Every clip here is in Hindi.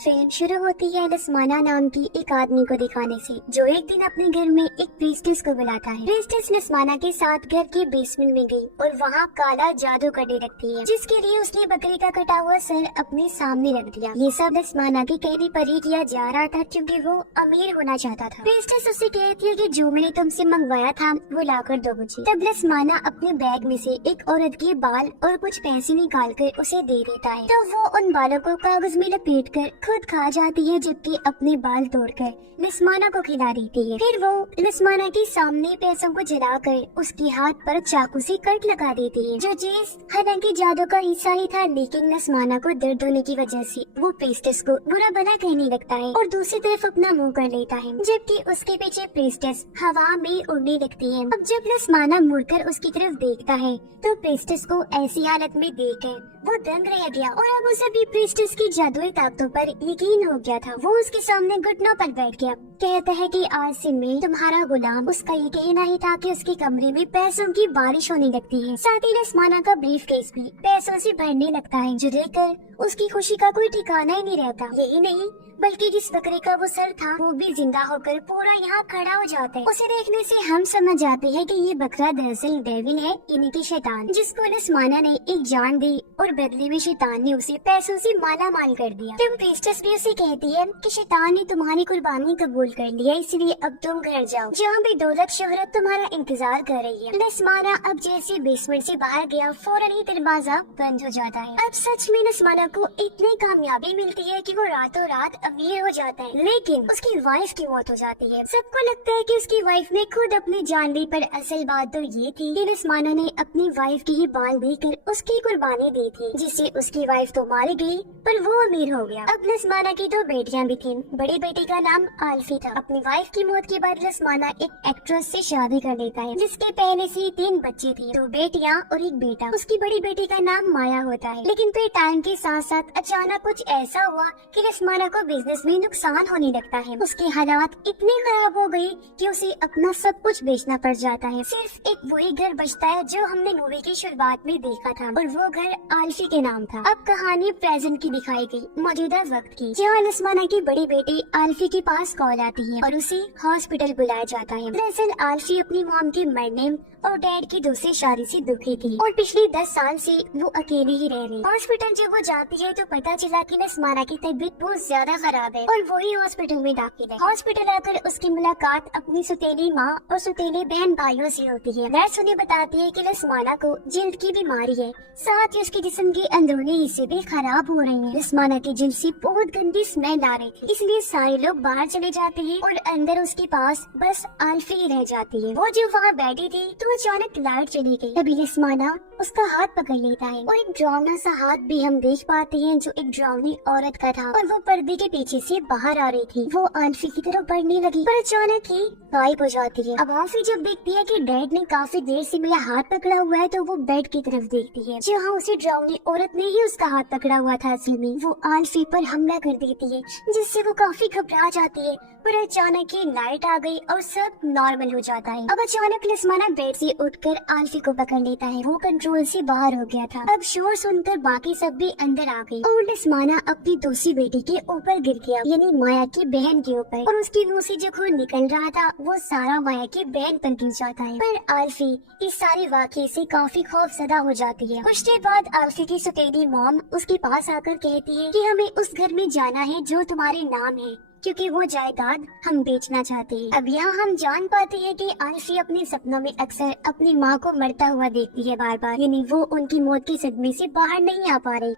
फिल्म शुरू होती है लस्माना नाम की एक आदमी को दिखाने से, जो एक दिन अपने घर में एक प्रीस्टेस को बुलाता है। प्रीस्टेस लस्माना के साथ घर के बेसमेंट में गई और वहाँ काला जादू करने लगती है, जिसके लिए उसने बकरी का कटा हुआ सर अपने सामने रख दिया। ये सब लस्माना के कहने पर ही किया जा रहा था, क्योंकि वो अमीर होना चाहता था। प्रीस्टेस उससे कहती है कि जो मैंने तुमसे मंगवाया था वो लाकर दो मुझे। तब लस्माना अपने बैग में से एक औरत के बाल और कुछ पैसे निकाल कर उसे दे देता है। तो वो उन बालों को कागज में लपेट कर खुद खा जाती है, जबकि अपने बाल तोड़कर लस्माना को खिला देती है। फिर वो लस्माना के सामने पैसों को जलाकर उसके हाथ पर चाकू से कट लगा देती है, जो चीज हालांकि जादू का हिस्सा ही था, लेकिन लस्माना को दर्द होने की वजह से वो प्रीस्टेस को बुरा भला कहने लगता है और दूसरी तरफ अपना मुंह कर लेता है, जबकि उसके पीछे प्रीस्टेस हवा में उड़ने लगती है। अब जब लस्माना मुड़कर उसकी तरफ देखता है तो प्रीस्टेस को ऐसी हालत में देखकर वो दंग रह गया और अब उसे भी प्रीस्टेस की जादुई ताकतों पर यकीन हो गया था। वो उसके सामने घुटनों पर बैठ गया। कहता है कि आज से मैं तुम्हारा गुलाम। उसका ये कहना ही था कि उसके कमरे में पैसों की बारिश होने लगती है। साथ ही लस्माना का ब्रीफ केस भी पैसों से भरने लगता है, जो देखकर उसकी खुशी का कोई ठिकाना ही नहीं रहता। यही नहीं बल्कि जिस बकरे का वो सर था वो भी जिंदा होकर पूरा यहाँ खड़ा हो जाता है। उसे देखने से हम समझ जाते हैं कि ये बकरा दरअसल डेविल है, यानी कि शैतान, जिसको लस्माना ने एक जान दी और बदले में शैतान ने उसे पैसों से माला माल कर दिया। तुम प्रीस्टेस भी उसे कहती है कि शैतान ने तुम्हारी कुर्बानी कबूल कर लिया, इसलिए अब तुम घर जाओ, जहाँ भी दौलत शोहरत तुम्हारा इंतजार कर रही है। लस्माना अब जैसे बेसमेंट से बाहर गया, फौरन ही दरवाजा बंद हो जाता है। अब सच में लस्माना को इतनी कामयाबी मिलती है कि वो रातों रात अमीर हो जाता है, लेकिन उसकी वाइफ की मौत हो जाती है। सबको लगता है कि उसकी वाइफ ने खुद अपनी जान ली, पर असल बात तो ये थी कि लस्माना ने अपनी वाइफ की ही बाल देकर उसकी कुर्बानी दी थी, जिससे उसकी वाइफ तो मारी गई पर वो अमीर हो गया। अब लस्माना की 2 बेटियां भी थीं। बड़ी बेटी का नाम आल्फी था। अपनी वाइफ की मौत के बाद लस्माना एक एक्ट्रेस से शादी कर लेता है, जिसके पहले से 3 बच्चे थे, 2 बेटियां और 1 बेटा। उसकी बड़ी बेटी का नाम माया होता है, लेकिन फिर टाइम के साथ साथ अचानक कुछ ऐसा हुआ कि लस्माना को बिजनेस में नुकसान होने लगता है। उसके हालात इतने खराब हो गए कि उसे अपना सब कुछ बेचना पड़ जाता है। सिर्फ एक वही घर बचता है जो हमने मूवी की शुरुआत में देखा था, और वो घर आल्फी के नाम था। अब कहानी प्रेजेंट की दिखाई गई, मौजूदा वक्त की, जहाँ लस्माना की बड़ी बेटी आल्फी के पास कॉल आती है और उसे हॉस्पिटल बुलाया जाता है। दरअसल आल्फी अपनी मॉम के मरने और डैड की दूसरी शादी से दुखी थी और पिछले 10 साल से वो अकेली ही रह रही। हॉस्पिटल जब वो जाती है तो पता चला कि लस्माना की तबीयत बहुत ज्यादा खराब है और वही हॉस्पिटल में दाखिल है। हॉस्पिटल आकर उसकी मुलाकात अपनी सौतेली माँ और सौतेले बहन भाइयों से होती है। नर्स उन्हें बताती है कि लस्माना को जल्द की बीमारी है, साथ ही उसके जिस्म के अंदरूनी हिस्से भी खराब हो रहे हैं। लस्माना के जिल्द से बहुत गंदी स्मेल आ रही थी, इसलिए सारे लोग बाहर चले जाते हैं और अंदर उसके पास बस आल्फी ही रह जाती है। वो जो वहाँ बैठी थी तो अचानक लाइट चली गई। तभी लस्माना उसका हाथ पकड़ लेता है और एक डरावना सा हाथ भी हम देख पाते हैं, जो एक डरावनी औरत का था और वो पर्दे के पीछे से बाहर आ रही थी। वो आल्फी की तरफ बढ़ने लगी पर अचानक ही गायब हो जाती है। अब आल्फी जब देखती है कि डैड ने काफी देर से मेरा हाथ पकड़ा हुआ है, तो वो बेड की तरफ देखती है, जहाँ उसे डरावनी औरत ने ही उसका हाथ पकड़ा हुआ था। असल में वो आल्फी पर हमला कर देती है, जिससे वो काफी घबरा जाती है, पर अचानक ही लाइट आ गई और सब नॉर्मल हो जाता है। अब अचानक लस्माना बेड से उठकर आल्फी को पकड़ लेता है। वो कंट्रोल से बाहर हो गया था। अब शोर सुनकर बाकी सब भी अंदर आ गए और लस्माना अपनी दूसरी बेटी के ऊपर गिर गया, यानी माया की बहन के ऊपर, और उसकी मुंह से जो खून निकल रहा था वो सारा माया की बहन पर गिर जाता है। पर आल्फी इस सारे वाकये से काफी खौफजदा हो जाती है। कुछ देर बाद आल्फी की सौतेली मॉम उसके पास आकर कहती है कि हमें उस घर में जाना है जो तुम्हारे नाम है, क्योंकि वो जायदाद हम बेचना चाहते हैं। अब यहाँ हम जान पाते हैं कि आल्फी अपने सपनों में अक्सर अपनी माँ को मरता हुआ देखती है बार बार, यानी वो उनकी मौत के सदमे से बाहर नहीं आ पा रही।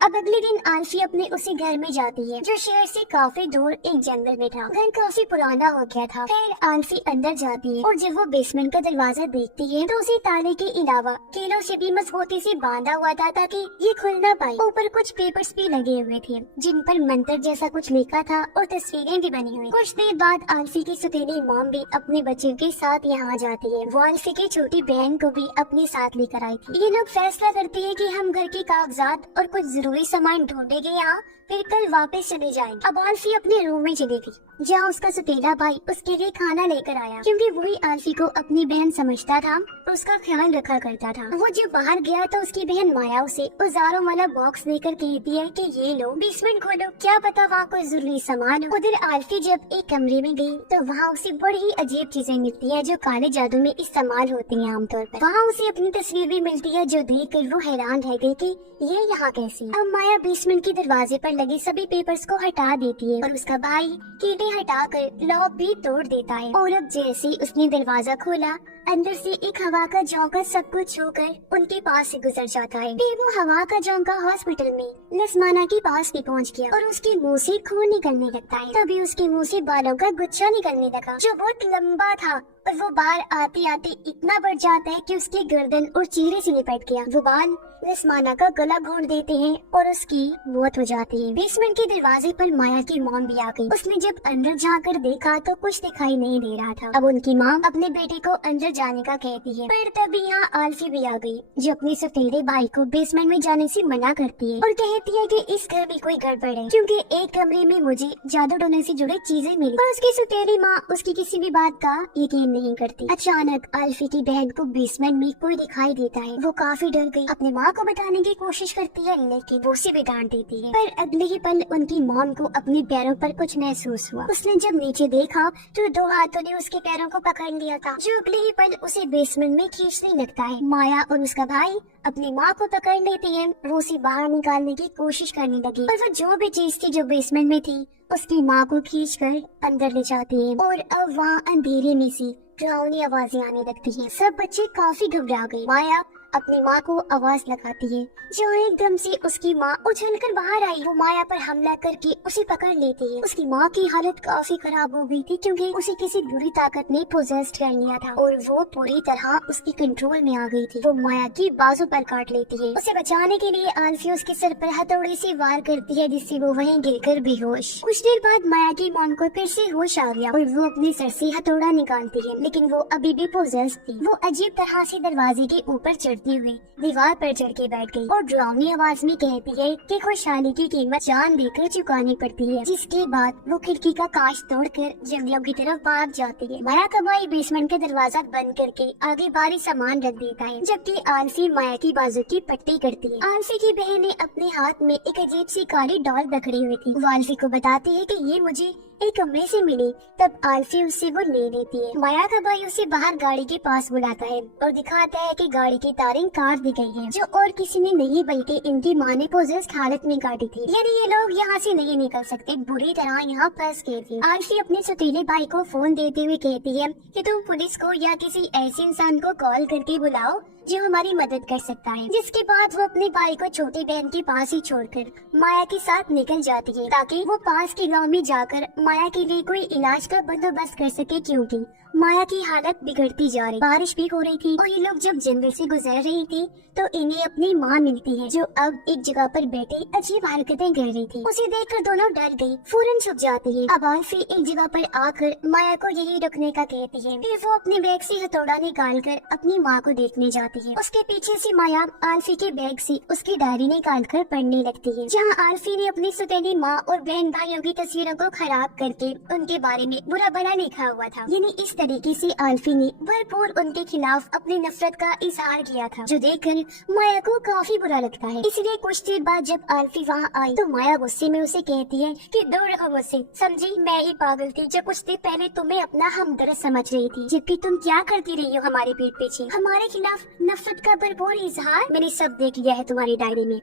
अब अगले दिन आल्फी अपने उसी घर में जाती है, जो शहर से काफी दूर एक जंगल में था। घर काफी पुराना हो गया था। फिर आल्फी अंदर जाती है और जब वो बेसमेंट का दरवाजा देखती है तो उसे ताले के अलावा कीलों से भी मजबूती से बांधा हुआ था ताकि ये खुल ना पाए। ऊपर कुछ पेपर्स भी लगे हुए थे, जिन पर मंत्र जैसा कुछ लिखा था और तस्वीरें भी बनी हुई। कुछ देर बाद आल्फी की सौतेली मॉम भी अपने बच्चों के साथ यहाँ आ जाती है। वो आल्फी की छोटी बहन को भी अपने साथ लेकर आई थी। ये लोग फैसला करते हैं कि हम घर के कागजात और कुछ जरूरी जरूरी सामान ढूंढेगी यहाँ, फिर कल वापस चले जाएंगे। अब आल्फी अपने रूम में चली गई, जहाँ उसका सतीला भाई उसके लिए खाना लेकर आया, क्योंकि वही आल्फी को अपनी बहन समझता था और उसका ख्याल रखा करता था। वो जब बाहर गया तो उसकी बहन माया उसे औजारों वाला बॉक्स देकर कहती है कि ये लो, बेसमेंट खोलो, क्या पता वहाँ कोई जरूरी सामान हो। उधर आल्फी जब एक कमरे में गई तो वहाँ उसे बड़ी ही अजीब चीजें मिलती है जो काले जादू में इस्तेमाल होती है आमतौर पर। वहाँ उसे अपनी तस्वीर भी मिलती है जो देख कर वो हैरान रह गई कि ये यहाँ कैसे। अब माया बेसमेंट के दरवाजे पर लगे सभी पेपर्स को हटा देती है और उसका भाई कीड़े हटाकर लॉक भी तोड़ देता है। और अब जैसे उसने दरवाजा खोला, अंदर से एक हवा का झोंका सब कुछ छूकर उनके पास से गुजर जाता है। फिर वो हवा का झोंका हॉस्पिटल में लसमाना के पास भी पहुंच गया और उसके मुंह से खून निकलने लगता है। तभी उसके मुंह से बालों का गुच्छा निकलने लगा जो बहुत लंबा था और वो बाल आते आते इतना बढ़ जाता है कि उसकी गर्दन और चेहरे से लिपट गया। वो बाल लसमाना का गला घोंट देते हैं और उसकी मौत हो जाती है। बेसमेंट के दरवाजे पर माया की मॉम भी आ गई। उसने जब अंदर जाकर देखा तो कुछ दिखाई नहीं दे रहा था। अब उनकी माँ अपने बेटे को अंदर जाने का कहती है, पर तभी यहाँ आल्फी भी आ गई जो अपने सफेदे भाई को बेसमेंट में जाने से मना करती है और कहती है कि इस घर में कोई गड़बड़ है, क्योंकि एक कमरे में मुझे जादू टोने से जुड़ी चीजें मिली। पर उसकी सफेदी माँ उसकी किसी भी बात का यकीन नहीं करती। अचानक आल्फी की बहन को बेसमेंट में कोई दिखाई देता है। वो काफी डर गई, अपनी माँ को बताने की कोशिश करती है लेकिन वो उसे भी डांट देती है। पर अगले ही पल उनकी मॉम को अपने पैरों पर कुछ महसूस हुआ। उसने जब नीचे देखा तो दो हाथों ने उसके पैरों को पकड़ लिया था जो अगले ही पल उसे बेसमेंट में खींचने लगता है। माया और उसका भाई अपनी माँ को पकड़ लेते हैं, वो उसे बाहर निकालने की कोशिश करने लगी और वो जो भी चीज थी जो बेसमेंट में थी उसकी माँ को खींचकर अंदर ले जाते हैं। और अब वहाँ अंधेरे में से डरावनी आवाजें आने लगती हैं। सब बच्चे काफी घबरा गए। माया अपनी माँ को आवाज लगाती है जो एकदम से उसकी माँ उछलकर बाहर आई। वो माया पर हमला करके उसे पकड़ लेती है। उसकी माँ की हालत काफी खराब हो गई थी क्योंकि उसे किसी बुरी ताकत ने पोजेस्ड कर लिया था और वो पूरी तरह उसकी कंट्रोल में आ गई थी। वो माया की बाजू पर काट लेती है। उसे बचाने के लिए आल्फी उसके सर पर हथौड़े से वार करती है जिससे वो वहीं गिरकर बेहोश। कुछ देर बाद माया की मॉम को फिर से होश आ गया और वो अपने सर से हथौड़ा निकालती है, लेकिन वो अभी भी पोजेस्ड थी। वो अजीब तरह से दरवाजे के ऊपर चढ़ती हुई दीवार पर चढ़ के बैठ गई और डरावनी आवाज में कहती है कि खुशहाली की कीमत जान देकर चुकानी पड़ती है। जिसके बाद वो खिड़की का कांच तोड़कर जंगलों की तरफ भाग जाती है। माया का भाई बेसमेंट का दरवाजा बंद करके आगे भारी सामान रख देता है, जबकि आल्फी माया की बाजू की पट्टी करती है। आल्फी की बहन ने अपने हाथ में एक अजीब सी काली डॉल पकड़ी हुई थी। वो आल्फी को बताती है कि ये मुझे एक कमरे से मिली। तब आल्फी उससे वो ले लेती है। माया का भाई उसे बाहर गाड़ी के पास बुलाता है और दिखाता है कि गाड़ी की तारें काट दी गई हैं, जो और किसी ने नहीं बल्कि इनकी माँ ने पोजेस्ड हालत में काटी थी। यदि ये लोग यहाँ से नहीं निकल सकते, बुरी तरह यहाँ फंस गए थे। आल्फी अपने सतीले भाई को फोन देते हुए कहती है कि तुम पुलिस को या किसी ऐसे इंसान को कॉल करके बुलाओ जो हमारी मदद कर सकता है। जिसके बाद वो अपने भाई को छोटी बहन के पास ही छोड़कर माया के साथ निकल जाती है ताकि वो पास के गांव में जाकर माया के लिए कोई इलाज का बंदोबस्त कर सके, क्योंकि माया की हालत बिगड़ती जा रही। बारिश भी हो रही थी और ये लोग जब जंगल से गुजर रही थी तो इन्हें अपनी माँ मिलती है जो अब एक जगह पर बैठी अजीब हरकतें कर रही थी। उसे देखकर दोनों डर गई, फौरन छुप जाती है। अब आल्फी एक जगह पर आकर माया को यही रुकने का कहती है। फिर वो अपने बैग से हथौड़ा निकालकर अपनी माँ को देखने जाती है। उसके पीछे से माया आल्फी के बैग से उसकी डायरी निकालकर पढ़ने लगती है, जहाँ आल्फी ने अपनी सौतेली माँ और बहन भाइयों की तस्वीरों को खराब करके उनके बारे में बुरा भला लिखा हुआ था। यानी इस तरीके से आल्फी ने भरपूर उनके खिलाफ अपनी नफरत का इजहार किया था, जो देखकर माया को काफी बुरा लगता है। इसलिए कुछ देर बाद जब आल्फी वहाँ आई तो माया गुस्से में उसे कहती है कि दूर रहो मुझसे, समझी? मैं ही पागल थी जो कुछ देर पहले तुम्हें अपना हमदर्द समझ रही थी, जबकि तुम क्या करती रही हो हमारे पीठ पीछे, हमारे खिलाफ नफरत का भरपूर इजहार। मैंने सब देख लिया है तुम्हारी डायरी में।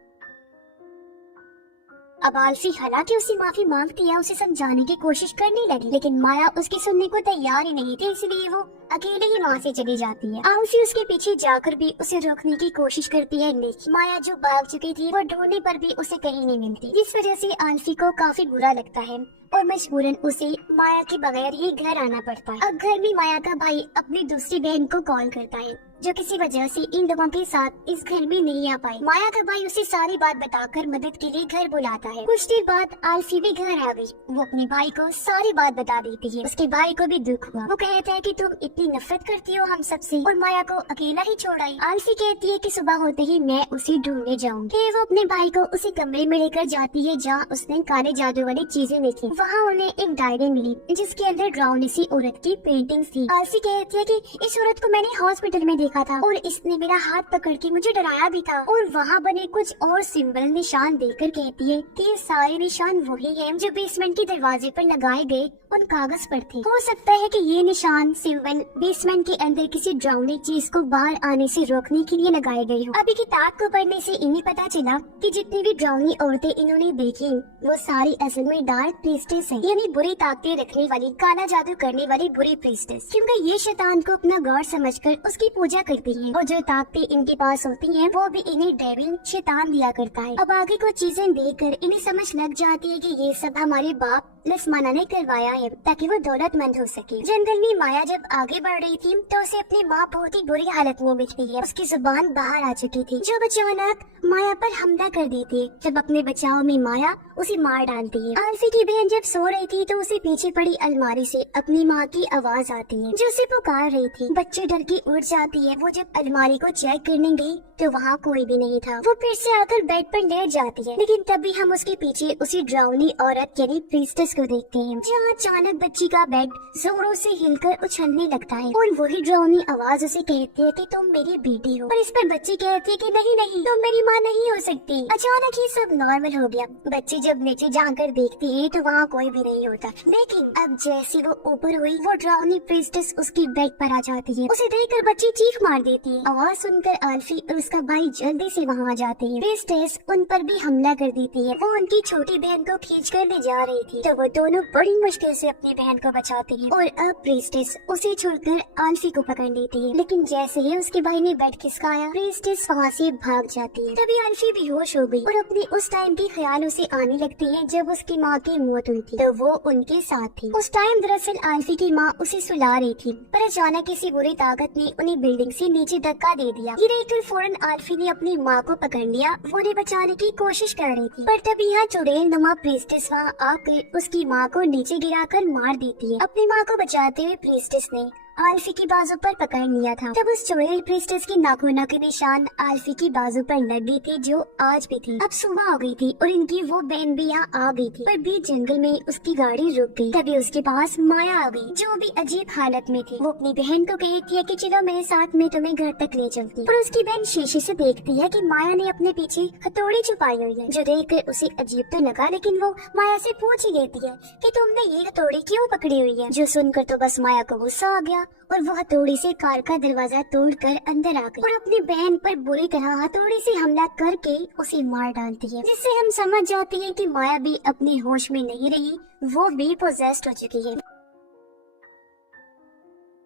अब आल्फी हालांकि उससे माफी मांगती है, उसे समझाने की कोशिश करने लगी, लेकिन माया उसकी सुनने को तैयार ही नहीं थी, इसलिए वो अकेले ही वहाँ से चली जाती है। आल्फी उसके पीछे जाकर भी उसे रोकने की कोशिश करती है, लेकिन माया जो भाग चुकी थी वो ढूंढने पर भी उसे कहीं नहीं मिलती, जिस वजह से आल्फी को काफी बुरा लगता है और मजबूरन उसे माया के बगैर ही घर आना पड़ता है। अब घर में माया का भाई अपनी दूसरी बहन को कॉल करता है जो किसी वजह से इन लोगों के साथ इस घर में नहीं आ पाई। माया का भाई उसे सारी बात बताकर मदद के लिए घर बुलाता है। कुछ देर बाद आल्फी भी घर आ गई। वो अपने भाई को सारी बात बता देती है। उसके भाई को भी दुख हुआ। वो कहता है कि तुम इतनी नफरत करती हो हम सबसे और माया को अकेला ही छोड़ आई। आल्फी कहती है कि सुबह होते ही मैं उसे ढूंढने जाऊंगी। फिर वो अपने भाई को उसी कमरे में लेकर जाती है जहाँ उसने काले जादू वाली चीजें देखी। वहाँ उन्हें एक डायरी मिली जिसके अंदर ड्राउनी सी औरत की पेंटिंग्स थी। आल्फी कहती है कि इस औरत को मैंने हॉस्पिटल में देखा था और इसने मेरा हाथ पकड़ के मुझे डराया भी था। और वहाँ बने कुछ और सिंबल निशान देखकर कहती है कि ये सारे निशान वही हैं जो बेसमेंट के दरवाजे पर लगाए गए उन कागज पर थे। हो सकता है कि ये निशान सिंबल बेसमेंट के अंदर किसी ड्राउनी चीज को बाहर आने से रोकने के लिए लगाए गए हो। अभी किताब को पढ़ने से इन्हें पता चला कि जितनी भी ड्राउनी औरतें इन्होंने देखी वो सारी असल में डार्क प्रीस्टेस है, यानी बुरी ताकतें रखने वाली, काला जादू करने वाली बुरी प्रीस्टेस। क्योंकि ये शैतान को अपना गॉड समझकर उसकी पूजा करती है और जो ताकतें इनके पास होती हैं वो भी इन्हें डेविल शैतान दिया करता है। अब आगे को चीजें देखकर इन्हें समझ लग जाती है कि ये सब हमारे बाप लस्माना ने करवाया है ताकि वो दौलतमंद हो सके। जंगल में माया जब आगे बढ़ रही थी तो उसे अपनी माँ बहुत ही बुरी हालत में दिखती है। उसकी जुबान बाहर आ चुकी थी जो अचानक माया पर हमला कर देती है। जब अपने बचाव में माया उसे मार डालती है। आल्फी की बहन जब सो रही थी तो उसे पीछे पड़ी अलमारी से अपनी माँ की आवाज आती है जो उसे पुकार रही थी। बच्चे डर के उठ जाती है। वो जब अलमारी को चेक करने गई तो वहाँ कोई भी नहीं था। वो फिर से आकर बेड पर लेट जाती है, लेकिन तभी हम उसके पीछे उसी ड्राउनी औरत यानी प्रीस्टेस को देखते हैं जहाँ अचानक बच्ची का बेड जोरों से हिलकर उछलने लगता है और वही ड्राउनी आवाज उसे कहती है कि तुम मेरी बेटी हो। और इस पर बच्ची कहती है कि नहीं नहीं, तुम मेरी माँ नहीं हो सकती। अचानक ही सब नॉर्मल हो गया। बच्ची जब नीचे जाकर देखती है तो वहाँ कोई भी नहीं होता, लेकिन अब जैसे वो ऊपर हुई वो ड्राउनी प्रीस्टेस उसकी बेड पर आ जाती है। उसे देखकर बच्ची चीख मार देती है। आवाज सुनकर आल्फी और उसका भाई जल्दी से वहाँ आ जाते हैं। प्रीस्टेस उन पर भी हमला कर देती है। वो उनकी छोटी बहन को खींच कर ले जा रही थी तो वो दोनों बड़ी मुश्किल से अपनी बहन को बचाते हैं और अब प्रीस्टेस उसे छोड़कर आल्फी को पकड़ लेती है। लेकिन जैसे ही उसके भाई ने बेड खिसकाया प्रीस्टेस वहाँ से भाग जाती है। तभी आल्फी बेहोश हो गई और अपनी उस टाइम की ख्याल उसे आने लगती है जब उसकी माँ की मौत हुई थी तो वो उनके साथ थी। उस टाइम दरअसल आल्फी की माँ उसे सुला रही थी पर अचानक किसी बुरी ताकत ने उन्हें बिल्डिंग से नीचे धक्का दे दिया। ये देखकर फौरन आल्फी ने अपनी माँ को पकड़ लिया। वो उन्हें बचाने की कोशिश कर रही थी पर तभी यहाँ चुड़ैल नुमा प्रीस्टेस वहाँ आकर उसकी माँ को नीचे गिराकर मार देती है। अपनी माँ को बचाते हुए प्रीस्टेस ने आल्फी की बाजू पर पकड़ लिया था। तब उस चुड़ैल प्रीस्टेस की नाखूनों के निशान आल्फी की बाजू पर लग गई थी जो आज भी थी। अब सुबह हो गई थी और इनकी वो बहन भी यहाँ आ गई थी पर बीच जंगल में उसकी गाड़ी रुक गई। तभी उसके पास माया आ गई जो भी अजीब हालत में थी। वो अपनी बहन को कहती है कि चलो मेरे साथ में तुम्हें घर तक ले चलती। पर उसकी बहन शीशे से देखती है कि माया ने अपने पीछे हथौड़ी छुपाई हुई है जो देख कर उसे अजीब तो लगा, लेकिन वो माया से पूछ ही लेती है कि तुमने ये हथौड़ी क्यों पकड़ी हुई है। जो सुनकर तो बस माया को गुस्सा आ गया और वो हथौड़ी से कार का दरवाजा तोड़कर अंदर आ गई और अपनी बहन पर बुरी तरह हथौड़ी से हमला करके उसे मार डालती है, जिससे हम समझ जाते हैं कि माया भी अपने होश में नहीं रही, वो भी पोजेस्ड हो चुकी है।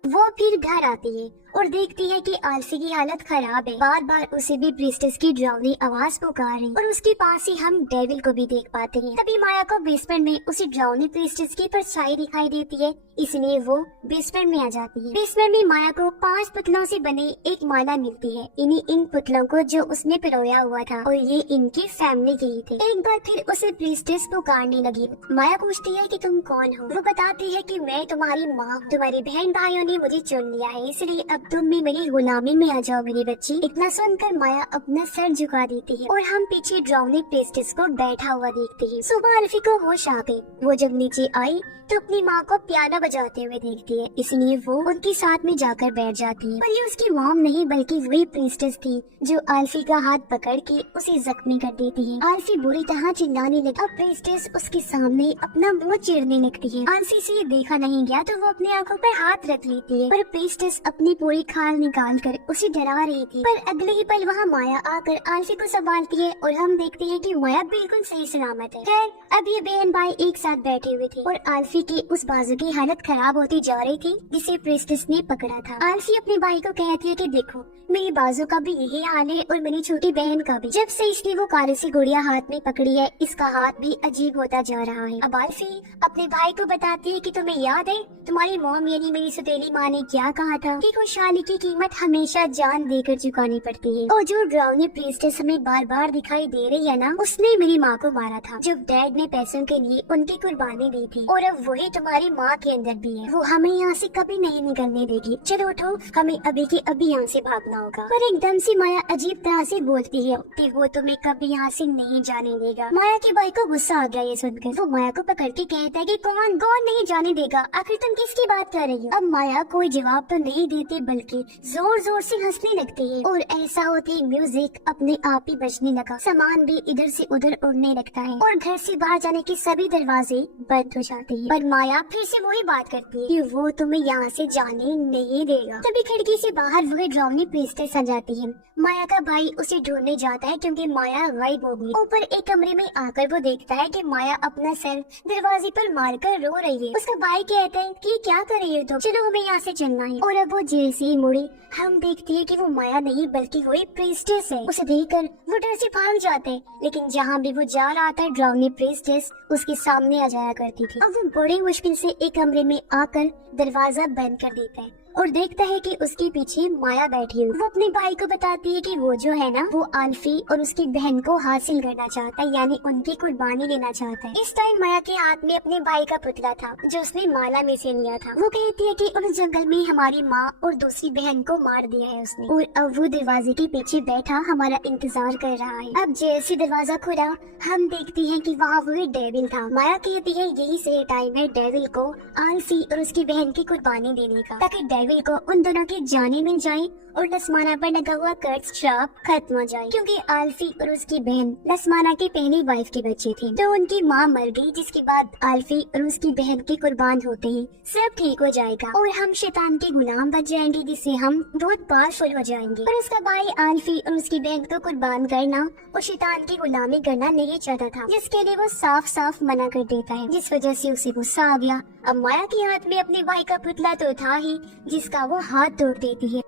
वो फिर घर आती है और देखती है कि आल्फी की हालत खराब है। बार बार उसे भी प्रीस्टेस की डरावनी आवाज पुकार रही और उसके पास ही हम डेविल को भी देख पाते हैं। तभी माया को बेसमेंट में उसी डरावनी प्रीस्टेस की परछाई दिखाई देती है, इसलिए वो बेसमेंट में आ जाती है। बेसमेंट में माया को 5 पुतलों से बने एक माला मिलती है। इन पुतलों को जो उसने पिरोया हुआ था और ये इनकी फैमिली के ही थे। एक बार फिर उसे प्रीस्टेस पुकारने लगी। माया पूछती है कि तुम कौन हो। वो बताती है कि मैं तुम्हारी माँ हूँ। तुम्हारी बहन भाइयों ने मुझे चुन लिया है, इसलिए अब तुम भी मेरी गुलामी में आ जाओ मेरी बच्ची। इतना सुनकर माया अपना सर झुका देती है और हम पीछे ड्राउनी प्रीस्टेस को बैठा हुआ देखते हैं। सुबह आल्फी को होश आ गई। वो जब नीचे आई तो अपनी माँ को पियानो बजाते हुए देखती है, इसलिए वो उनके साथ में जाकर बैठ जाती है। पर ये उसकी मॉम नहीं बल्कि वही प्रीस्टेस थी जो आल्फी का हाथ पकड़ के उसे जख्मी कर देती है। आल्फी बुरी तरह चिल्लाने लगी। अब प्रीस्टेस उसके सामने अपना मुंह चीरने लगती है। आल्फी से ये देखा नहीं गया तो वो अपनी आंखों पर हाथ रख लेती है, पर प्रीस्टेस अपनी पूरी खाल निकाल कर उसे डरा रही थी। पर अगले ही पल वहाँ माया आकर आल्फी को संभालती है और हम देखते हैं कि माया बिल्कुल सही सलामत है। खैर अब ये बहन भाई एक साथ बैठे हुए थे और आल्फी की उस बाजू की हालत खराब होती जा रही थी जिसे प्रीस्टेस ने पकड़ा था। आल्फी अपने भाई को कहती है कि देखो मेरी बाजू का भी यही हाल है और मेरी छोटी बहन का भी। जब से इसने वो काले सी गुड़िया हाथ में पकड़ी है इसका हाथ भी अजीब होता जा रहा है। अब आल्फी अपने भाई को बताती है कि तुम्हें याद है तुम्हारी मॉम यानी मेरी सौतेली मेरी माँ ने क्या कहा था कि खुशहाली की कीमत हमेशा जान देकर चुकानी पड़ती है, और जो ड्राउनी प्रीस्टेस हमें बार बार दिखाई दे रही है ना, उसने मेरी माँ को मारा था जब डैड ने पैसों के लिए उनकी कुर्बानी दी थी, और अब वही तुम्हारी माँ के अंदर भी है। वो हमें यहाँ से कभी नहीं निकलने देगी। चलो उठो, हमें अभी के अभी यहाँ से भागना होगा। पर एकदम से माया अजीब तरह से बोलती है कि वो तुम्हें कभी यहाँ से नहीं जाने देगा। माया के भाई को गुस्सा आ गया ये सुनकर। वो माया को पकड़ के कहता है कि कौन कौन नहीं जाने देगा, आखिर तुम किसकी बात कर रही हो। अब माया कोई जवाब तो नहीं देती, बल्कि जोर जोर से हंसने लगती है, और ऐसा होते म्यूजिक अपने आप ही बजने लगा। सामान भी इधर से उधर उड़ने लगता है, और घर से बाहर जाने के सभी दरवाजे बंद हो जाते हैं। पर माया फिर से वही बात करती है कि वो तुम्हें यहाँ से जाने नहीं देगा। तभी खिड़की से बाहर वही ड्राउनी प्रीस्टेस आ जाती है। माया का भाई उसे ढूंढने जाता है क्योंकि माया गायब हो गई। ऊपर एक कमरे में आकर वो देखता है कि माया अपना सर दरवाजे पर मारकर रो रही है। उसका भाई कहता है कि क्या कर रही है तुम, चलो हमें यहाँ से चलना है। और अब वो जैसे ही मुड़ी, हम देखते हैं कि वो माया नहीं बल्कि वही प्रीस्टेस है। उसे देखकर वो डर से भाग जाते हैं, लेकिन जहाँ भी वो जा रहा था ड्राउनी प्रीस्टेस उसके सामने आ जाया करती थी। अब वो बड़ी मुश्किल से एक कमरे में आकर दरवाजा बंद कर देता है और देखता है कि उसके पीछे माया बैठी हुई। वो अपने भाई को बताती है कि वो जो है ना, वो आल्फी और उसकी बहन को हासिल करना चाहता है, यानी उनकी कुर्बानी लेना चाहता है। इस टाइम माया के हाथ में अपने भाई का पुतला था जो उसने माला में से लिया था। वो कहती है कि उस जंगल में हमारी माँ और दूसरी बहन को मार दिया है उसने, और अब वो दरवाजे के पीछे बैठा हमारा इंतजार कर रहा है। अब जैसे दरवाजा खुला, हम देखते हैं कि वहाँ वही डेविल था। माया कहती है यही सही टाइम है डेविल को आल्फी और उसकी बहन की कुर्बानी देने का, ताकि डेविल को उन दोनों की जाने मिल जाए और लसमाना पर लगा हुआ कर्ज श्राप खत्म हो जाए। क्योंकि आल्फी और उसकी बहन लसमाना की पहली वाइफ के बच्चे थे, तो उनकी माँ मर गई, जिसके बाद आल्फी और उसकी बहन के कुर्बान होते ही सब ठीक हो जाएगा और हम शैतान के गुलाम बच जाएंगे, जिससे हम बहुत पावरफुल हो जाएंगे। पर उसका भाई आल्फी और उसकी बहन को कुर्बान करना और शैतान की गुलामी करना नहीं चाहता था, जिसके लिए वो साफ साफ मना कर देता है, जिस वजह से उसे गुस्सा आ गया। अब माया के हाथ में अपने भाई का पुतला तो था ही, जिसका वो हाथ तोड़ देती है।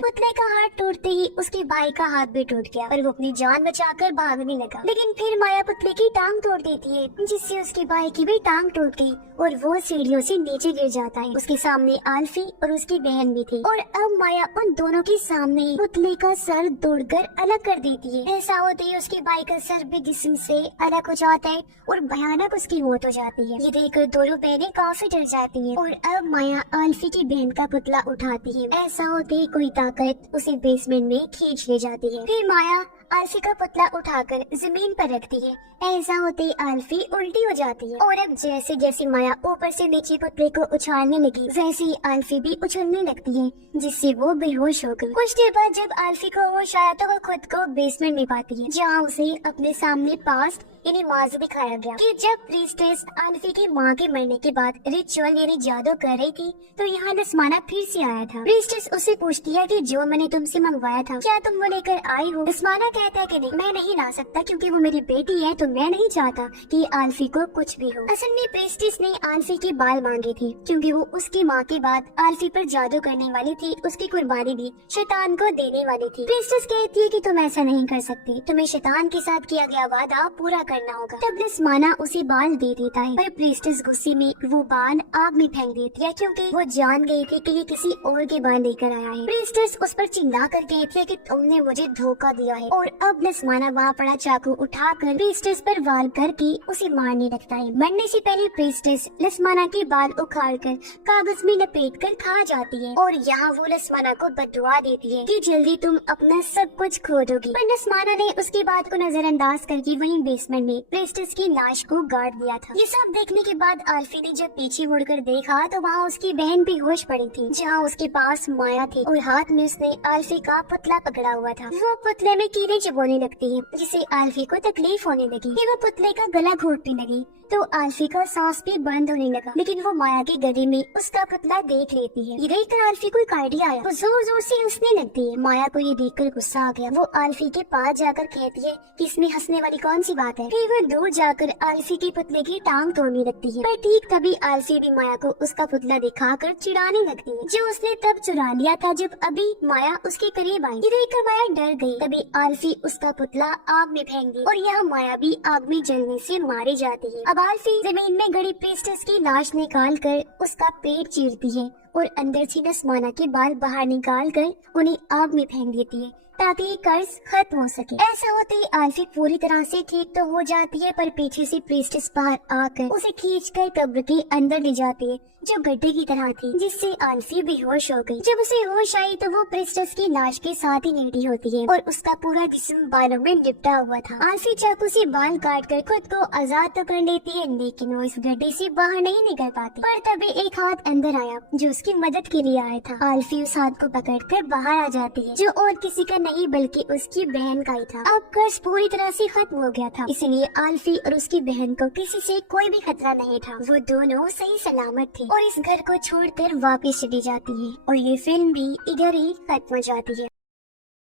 पुतले का हाथ टूटते ही उसके भाई का हाथ भी टूट गया और वो अपनी जान बचाकर भागने लगा। लेकिन फिर माया पुतले की टांग तोड़ देती है, जिससे उसके भाई की भी टांग टूट गई और वो सीढ़ियों से नीचे गिर जाता है। उसके सामने आल्फी और उसकी बहन भी थी, और अब माया उन दोनों के सामने पुतले का सर तोड़कर अलग कर देती है। ऐसा होते ही उसके भाई का सर भी जिस्म से अलग हो जाता है और भयानक उसकी मौत हो जाती है। ये देखकर दोनों बहनें काफी डर जाती हैं, और अब माया आल्फी की बहन का पुतला उठाती है। ऐसा होते ही कोई ताकत उसे बेसमेंट में खींच ले जाती है। फिर माया आल्फी का पुतला उठाकर जमीन पर रखती है। ऐसा होते ही आल्फी उल्टी हो जाती है, और अब जैसे जैसे माया ऊपर से नीचे पुतले को उछालने लगी, वैसे ही आल्फी भी उछलने लगती है, जिससे वो बेहोश हो गई। कुछ देर बाद जब आल्फी को होश आया तो वो खुद को बेसमेंट में पाती है, जहाँ उसे अपने सामने पास्ट यानी माज दिखाया गया कि जब प्रीस्टेस आल्फी की माँ के मरने के बाद रिचुअल यानी जादू कर रही थी, तो यहाँ लसमाना फिर से आया था। प्रीस्टेस उससे पूछती है कि जो मैंने तुमसे मंगवाया था क्या तुम वो लेकर आई हो। लसमाना कहता है कि नहीं, मैं नहीं ला सकता क्योंकि वो मेरी बेटी है, तो मैं नहीं चाहता कि आल्फी को कुछ भी हो। असल में प्रीस्टेस ने आल्फी के बाल मांगे थे क्योंकि वो उसकी माँ के बाद आल्फी पर जादू करने वाली थी, उसकी कुर्बानी भी शैतान को देने वाली थी। प्रीस्टेस कहती है कि तुम ऐसा नहीं कर सकते, तुम्हें शैतान के साथ किया गया वादा पूरा करना होगा। तब लसमाना उसे बाल दे देता है, पर प्रीस्टेस गुस्से में वो बाल आग में फेंक देती है क्योंकि वो जान गई थी कि ये किसी और के बाल लेकर आया है। प्रीस्टेस उस पर चिल्ला कर कहती है कि तुमने मुझे धोखा दिया है, और अब लसमाना वहाँ पड़ा चाकू उठाकर प्रीस्टेस पर वार करके उसे मारने लगता है। मरने से पहले प्रीस्टेस लसमाना के बाल उखाड़कर कागज में लपेटकर खा जाती है, और यहाँ वो लसमाना को बददुआ देती है कि जल्दी तुम अपना सब कुछ खो दोगी। पर लसमाना ने उसकी बात को नजरअंदाज करके वहीं बेसमेंट में प्रीस्टेस की लाश को गाड़ दिया था। ये सब देखने के बाद आल्फी ने जब पीछे मुड़कर देखा तो वहाँ उसकी बहन बेहोश पड़ी थी, जहाँ उसके पास माया थी और हाथ में उसने आल्फी का पुतला पकड़ा हुआ था। वो पुतले में कीड़े चुभोने लगती है, जिससे आल्फी को तकलीफ होने लगी। फिर वो पुतले का गला घोटने लगी तो आल्फी का सांस भी बंद होने लगा, लेकिन वो माया के गले में उसका पुतला देख लेती है। ये देखकर आल्फी को एक आइडिया आया, वो जोर जोर से हंसने लगती है। माया को ये देखकर गुस्सा आ गया। वो आल्फी के पास जाकर कहती है कि इसमें हंसने वाली कौन सी बात है, फिर वो दूर जाकर आलसी के पुतले की टांग तोड़ने लगती है, पर ठीक तभी आलसी भी माया को उसका पुतला दिखाकर चिढ़ाने लगती है, जो उसने तब चुरा लिया था जब अभी माया उसके करीब आई। ये देखकर माया डर गई। तभी आलसी उसका पुतला आग में फेंक दी और यह माया भी आग में जलने से मारी जाती है। अब आलसी जमीन में गड़ी प्रीस्टेस की लाश निकाल कर उसका पेट चीरती है और अंदर से नस्माना के बाल बाहर निकाल कर उन्हें आग में फेंक देती है ताकि ये कर्ज खत्म हो सके। ऐसा होते ही आलसी पूरी तरह से ठीक तो हो जाती है, पर पीछे से प्रीस्टेस बाहर आकर उसे खींचकर कब्र के अंदर ले जाती है जो गड्ढे की तरह थी, जिससे आलसी बेहोश हो गई। जब उसे होश आई तो वो प्रीस्टेस की लाश के साथ ही लेटी होती है और उसका पूरा जिस्म बालों में लिपटा हुआ था। आलसी चाकू से बाल काटकर खुद को आजाद तो कर लेती है, लेकिन वो इस गड्ढे से बाहर नहीं निकल पाती। पर तभी एक हाथ अंदर आया जो उसकी मदद के लिए आया था। आलसी उस हाथ को पकड़कर बाहर आ जाती है, जो और किसी का नहीं बल्कि उसकी बहन का ही था। अब कर्ज पूरी तरह से खत्म हो गया था, इसलिए आलसी और उसकी बहन को किसी से कोई भी खतरा नहीं था। वो दोनों सही सलामत थे और इस घर को छोड़कर वापस चली जाती है और ये फिल्म भी इधर ही खत्म हो जाती है।